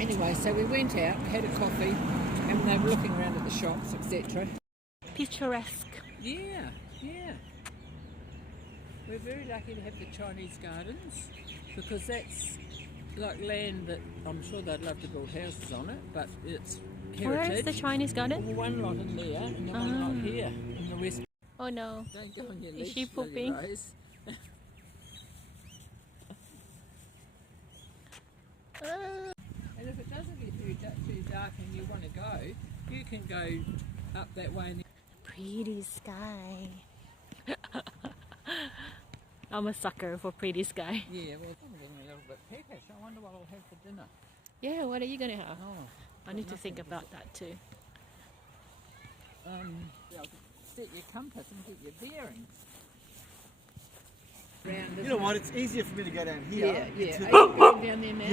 Anyway, so we went out, had a coffee, and they were looking around at the shops, etc. Picturesque. Yeah, yeah. We're very lucky to have the Chinese gardens because that's like land that I'm sure they'd love to build houses on it, but it's heritage. Where is the Chinese garden? Well, one lot in there and the one lot here in the west. Oh no. Don't go on your Is leash, she Lily pooping? Rose. And if it doesn't get too dark and you want to go, you can go up that way. And Pretty sky. I'm a sucker for pretty sky. yeah, well, I'm getting a little bit peckish. I wonder what I'll have for dinner. Yeah, what are you gonna have? Oh, I need to think about that too. yeah, set your compass and get your bearings. Round, You know what? It's easier for me to go down here. Yeah, yeah. into- Are you going down there now?